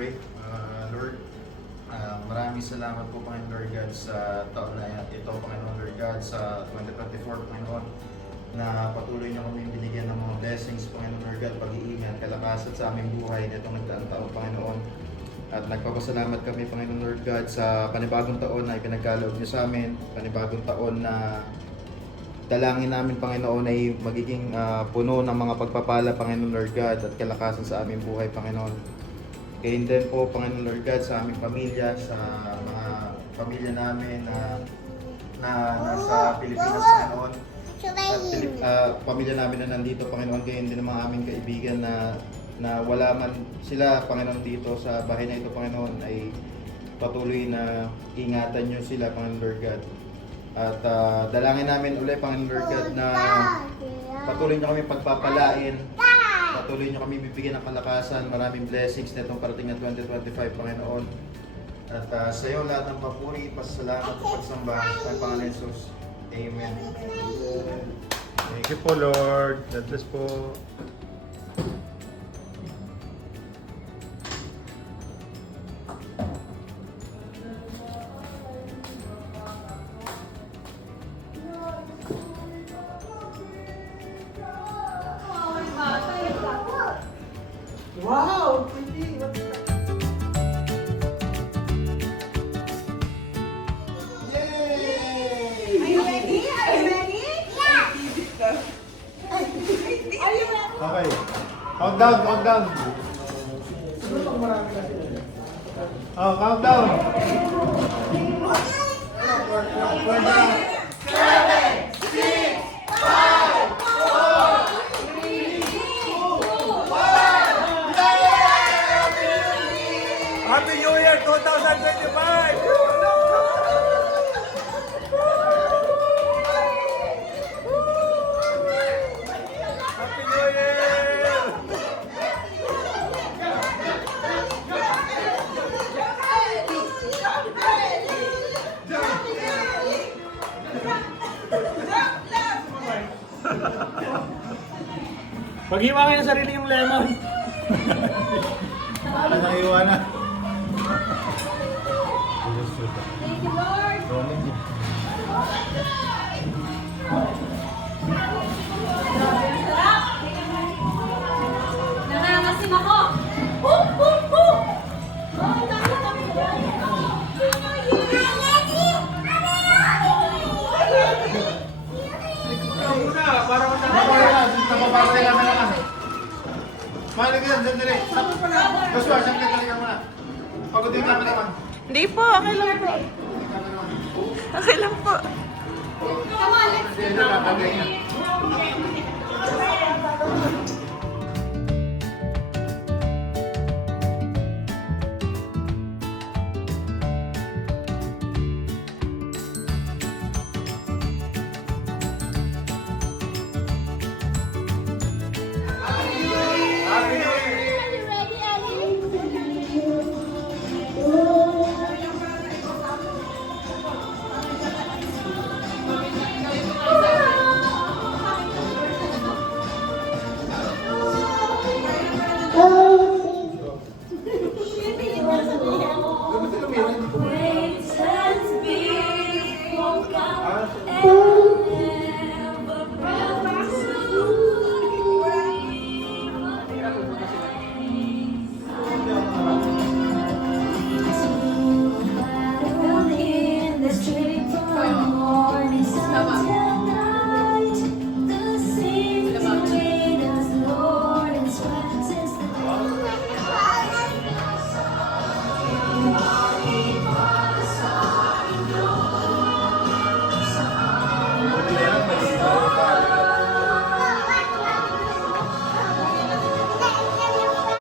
pray. Lord, maraming salamat po, Panginoon Lord God, sa taon na ito, Panginoon Lord God, sa 2024, Panginoon, na patuloy niyo kami binigyan ng mga blessings, Panginoon Lord God, pag-iingat, kalakasan sa aming buhay nitong nagdaang taon, Panginoon. At nagpapasalamat kami, Panginoon Lord God, sa panibagong taon na ipinagkaloob niyo sa amin, panibagong taon na dalangin namin, Panginoon, ay magiging puno ng mga pagpapala, Panginoon Lord God, at kalakasan sa aming buhay, Panginoon. Gayon din po, Panginoon Lord God, sa aming pamilya, sa mga pamilya namin na nasa Pilipinas, Panginoon. At pamilya namin na nandito, Panginoon, gayon din ang mga aming kaibigan na wala man sila, Panginoon, dito sa bahay na ito, Panginoon, ay patuloy na ingatan niyo sila, Panginoon Lord God. At dalangin namin ulit, Panginoon Lord God, na patuloy niyo kami pagpapalain, patuloy niyo kami bibigyan ng kalakasan, maraming blessings na itong parating na 2025, Panginoon. At sa iyo lahat ng papuri, pasasalamat at pagsamba sa Panginoon Jesus. Amen. Thank you po, Lord. God bless po. Wow! Pretty! Are you ready? Are you ready? Are you ready? Okay. Countdown, countdown. Siguro pag marami na sila. Oh, countdown. Happy New Year 2025! Happy New Year! Pag-iwa kayo ng sarili yung lemon. Ano na iwanan? Thank you, Lord. Sarap. Nangangasim ako. Hoop, hoop, hoop. Oh, dami kami. Mahalig yan, sandali. Joshua, siyempre talaga muna. Pagod yung camera man. Hindi po, okay lang po. Okay lang po. Come on, let's Hindi, nakakagay niya.